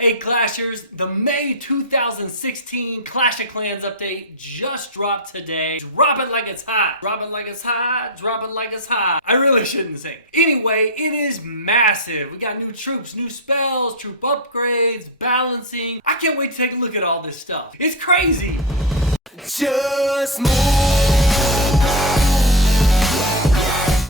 Hey Clashers, the May 2016 Clash of Clans update just dropped today. Drop it like it's hot. Drop it like it's hot. Drop it like it's hot. I really shouldn't sing. Anyway, it is massive. We got new troops, new spells, troop upgrades, balancing. I can't wait to take a look at all this stuff. It's crazy. Just move.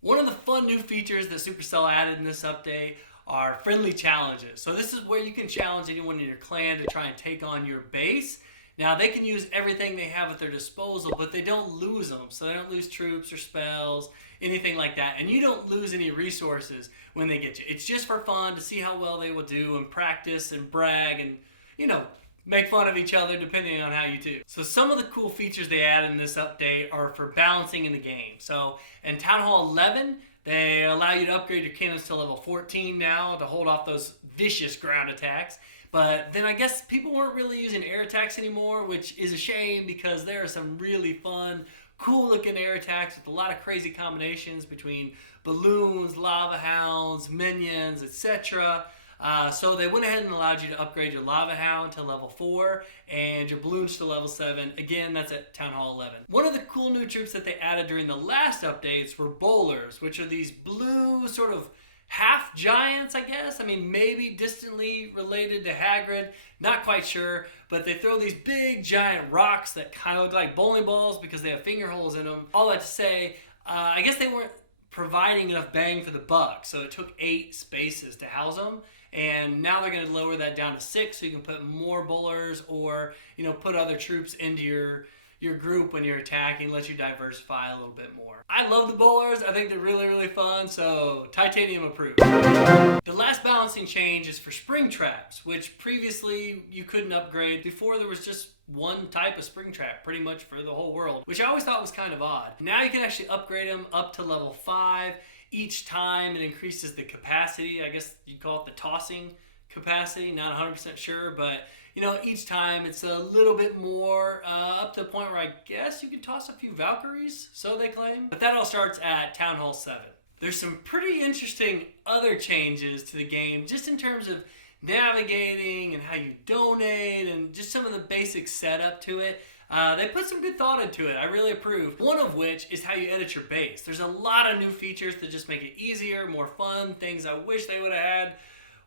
One of the fun new features that Supercell added in this update are friendly challenges. So this is where you can challenge anyone in your clan to try and take on your base. Now they can use everything they have at their disposal, but they don't lose them. So they don't lose troops or spells, anything like that. And you don't lose any resources when they get you. It's just for fun to see how well they will do and practice and brag and, you know, make fun of each other depending on how you do. So some of the cool features they added in this update are for balancing in the game. So in Town Hall 11, they allow you to upgrade your cannons to level 14 now to hold off those vicious ground attacks. But then I guess people weren't really using air attacks anymore, which is a shame because there are some really fun, cool looking air attacks with a lot of crazy combinations between balloons, lava hounds, minions, etc. So they went ahead and allowed you to upgrade your Lava Hound to level 4 and your Balloons to level 7. Again, that's at Town Hall 11. One of the cool new troops that they added during the last updates were Bowlers, which are these blue sort of half giants, I guess. I mean, maybe distantly related to Hagrid, not quite sure. But they throw these big giant rocks that kind of look like bowling balls because they have finger holes in them. All that to say, I guess they weren't providing enough bang for the buck, so it took 8 spaces to house them. And now they're going to lower that down to 6 so you can put more bowlers or, you know, put other troops into your group when you're attacking, let you diversify a little bit more. I love the bowlers. I think they're really, really fun, so Titanium approved. The last balancing change is for spring traps, which previously you couldn't upgrade. Before there was just one type of spring trap pretty much for the whole world, which I always thought was kind of odd. Now you can actually upgrade them up to level 5. Each time it increases the capacity. I guess you call it the tossing capacity, not 100% sure, but you know, each time it's a little bit more up to the point where I guess you can toss a few Valkyries, so they claim. But that all starts at Town Hall 7. There's some pretty interesting other changes to the game just in terms of navigating and how you donate and just some of the basic setup to it. They put some good thought into it. I really approve. One of which is how you edit your base. There's a lot of new features that just make it easier, more fun, things I wish they would have had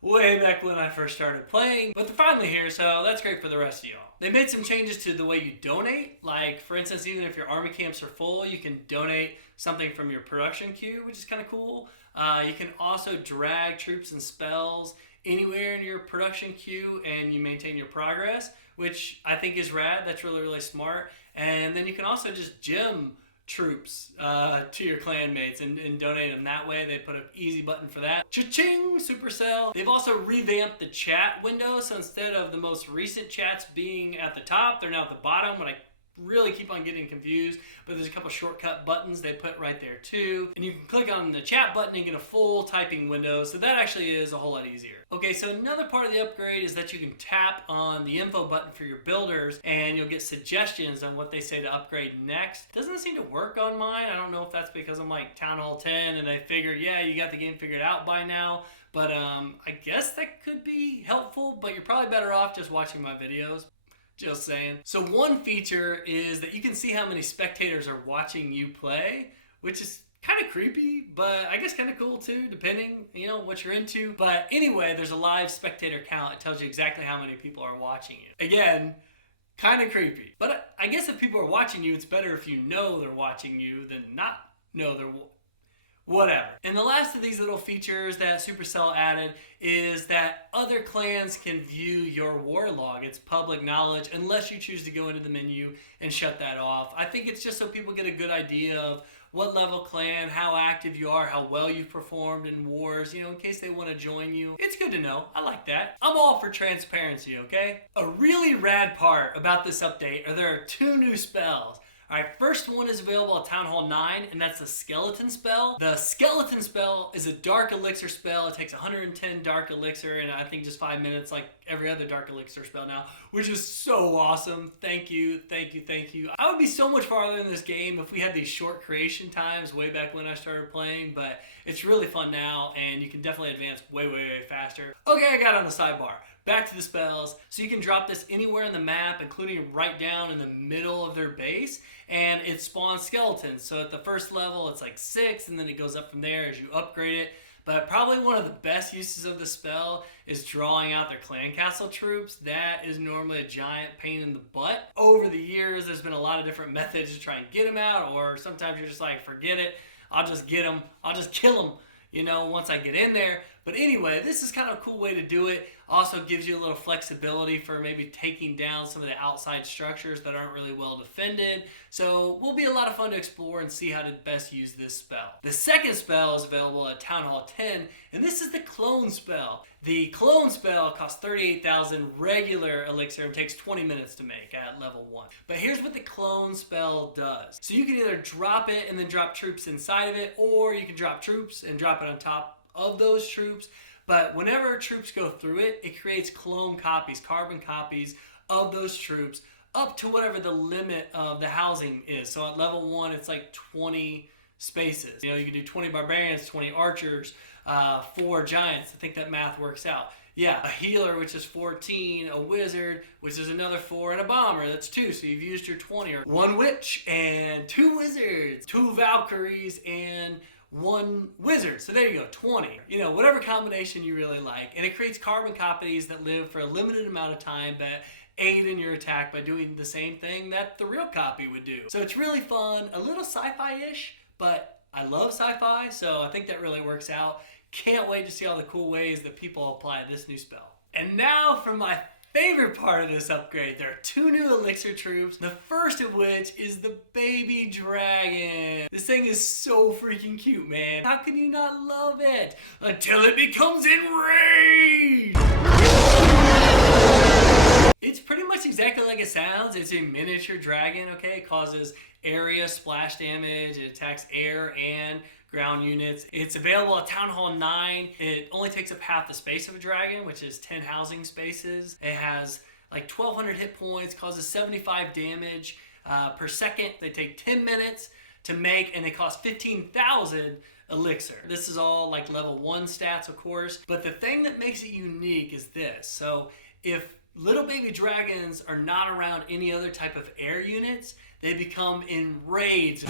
way back when I first started playing. But they're finally here, so that's great for the rest of y'all. They made some changes to the way you donate. Like, for instance, even if your army camps are full, you can donate something from your production queue, which is kind of cool. You can also drag troops and spells anywhere in your production queue and you maintain your progress, which I think is rad. That's really, really smart. And then you can also just gem troops to your clan mates and donate them that way. They put an easy button for that. Cha-ching, Supercell. They've also revamped the chat window. So instead of the most recent chats being at the top, they're now at the bottom, but I really keep on getting confused. But there's a couple shortcut buttons they put right there too. And you can click on the chat button and get a full typing window. So that actually is a whole lot easier. Okay, so another part of the upgrade is that you can tap on the info button for your builders and you'll get suggestions on what they say to upgrade next. Doesn't seem to work on mine. I don't know if that's because I'm like Town Hall 10 and they figure, yeah, you got the game figured out by now. But I guess that could be helpful, but you're probably better off just watching my videos. Just saying. So one feature is that you can see how many spectators are watching you play, which is kind of creepy, but I guess kind of cool too, depending, you know, what you're into. But anyway, there's a live spectator count. It tells you exactly how many people are watching you. Again, kind of creepy. But I guess if people are watching you, it's better if you know they're watching you than not know they're whatever. And the last of these little features that Supercell added is that other clans can view your war log. It's public knowledge unless you choose to go into the menu and shut that off. I think it's just so people get a good idea of what level clan, how active you are, how well you've performed in wars, you know, in case they want to join you. It's good to know. I like that. I'm all for transparency, okay? A really rad part about this update are there are 2 new spells. Alright, first one is available at Town Hall 9, and that's the Skeleton spell. The Skeleton spell is a Dark Elixir spell. It takes 110 Dark Elixir, and I think just 5 minutes like every other Dark Elixir spell now, which is so awesome. Thank you, thank you, thank you. I would be so much farther in this game if we had these short creation times way back when I started playing, but it's really fun now, and you can definitely advance way, way, way faster. Okay, I got on the sidebar. back to the spells. So you can drop this anywhere in the map, including right down in the middle of their base, and it spawns skeletons. So at the first level, it's like 6, and then it goes up from there as you upgrade it. But probably one of the best uses of the spell is drawing out their clan castle troops. That is normally a giant pain in the butt. Over the years, there's been a lot of different methods to try and get them out, or sometimes you're just like, forget it, I'll just get them, I'll just kill them, you know, once I get in there. But anyway, this is kind of a cool way to do it. Also gives you a little flexibility for maybe taking down some of the outside structures that aren't really well defended. So will be a lot of fun to explore and see how to best use this spell. The second spell is available at Town Hall 10, and this is the Clone spell. The Clone spell costs 38,000 regular elixir and takes 20 minutes to make at level 1. But here's what the Clone spell does. So you can either drop it and then drop troops inside of it, or you can drop troops and drop it on top of those troops. But whenever troops go through it, it creates clone copies, carbon copies of those troops up to whatever the limit of the housing is. So at level 1, it's like 20 spaces. You know, you can do 20 barbarians, 20 archers, 4 giants. I think that math works out. Yeah, a healer, which is 14, a wizard, which is another 4, and a bomber, that's 2. So you've used your 20. Or 1 witch and 2 wizards, 2 Valkyries, and 1 wizard. So there you go, 20. You know, whatever combination you really like. And it creates carbon copies that live for a limited amount of time that aid in your attack by doing the same thing that the real copy would do. So it's really fun, a little sci-fi-ish, but I love sci-fi, so I think that really works out. Can't wait to see all the cool ways that people apply this new spell. And now for my favorite part of this upgrade. There are 2 new elixir troops, the first of which is the baby dragon. This thing is so freaking cute, man. How can you not love it? Until it becomes enraged! It's pretty much exactly like it sounds. It's a miniature dragon, okay? It causes area splash damage. It attacks air and ground units. It's available at Town Hall 9. It only takes up half the space of a dragon, which is 10 housing spaces. It has like 1,200 hit points, causes 75 damage per second. They take 10 minutes to make, and they cost 15,000 elixir. This is all like level 1 stats, of course. But the thing that makes it unique is this. So if little baby dragons are not around any other type of air units, they become enraged.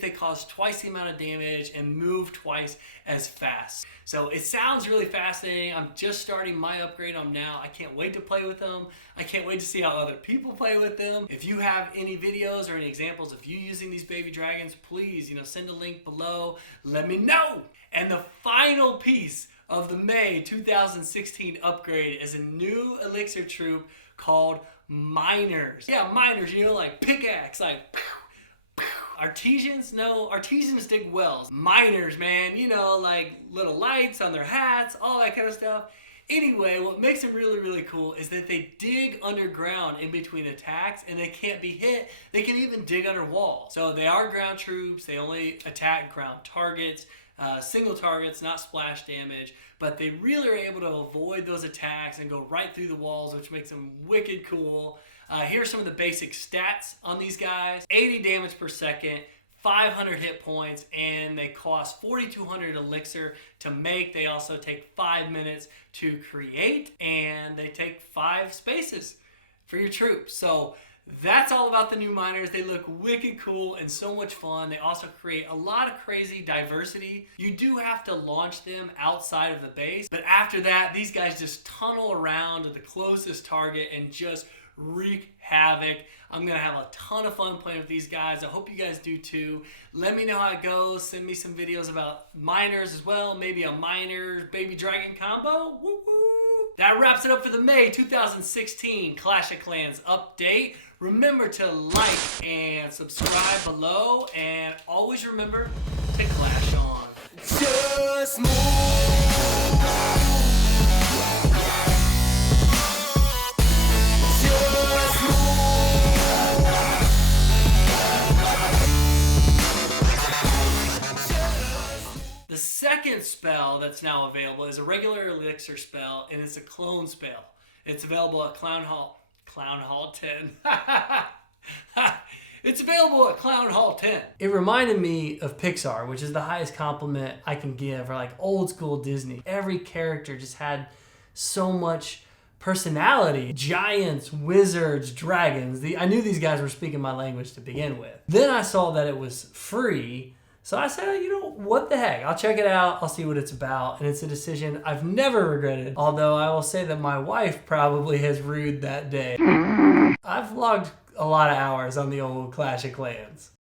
They cause twice the amount of damage and move twice as fast. So it sounds really fascinating. I'm just starting my upgrade on them now. I can't wait to play with them. I can't wait to see how other people play with them. If you have any videos or any examples of you using these baby dragons, please, send a link below. Let me know. And the final piece of the May 2016 upgrade is a new elixir troop called Miners. Yeah, Miners, like pickaxe, like pow, pow. Artisans? No, artisans dig wells. Miners, man, like little lights on their hats, all that kind of stuff. Anyway, what makes them really, really cool is that they dig underground in between attacks, and they can't be hit. They can even dig under walls. So they are ground troops. They only attack ground targets, single targets, not splash damage. But they really are able to avoid those attacks and go right through the walls, which makes them wicked cool. Here's some of the basic stats on these guys. 80 damage per second, 500 hit points, and they cost 4,200 elixir to make. They also take 5 minutes to create, and they take 5 spaces for your troops. So that's all about the new Miners. They look wicked cool and so much fun. They also create a lot of crazy diversity. You do have to launch them outside of the base, but after that, these guys just tunnel around to the closest target and just wreak havoc. I'm gonna have a ton of fun playing with these guys. I hope you guys do too. Let me know how it goes. Send me some videos about Miners as well. Maybe a Miners baby dragon combo. Woo woo! That wraps it up for the May 2016 Clash of Clans update. Remember to like and subscribe below, and always remember to clash on. Just move. The second spell that's now available is a regular elixir spell, and it's a clone spell. It's available at Town Hall 10. It's available at Clown Hall 10. It reminded me of Pixar, which is the highest compliment I can give, or like old school Disney. Every character just had so much personality. Giants, wizards, dragons. I knew these guys were speaking my language to begin with. Then I saw that it was free. So I said, you know, what the heck? I'll check it out. I'll see what it's about. And it's a decision I've never regretted. Although I will say that my wife probably has rued that day. I've logged a lot of hours on the old Clash of Clans.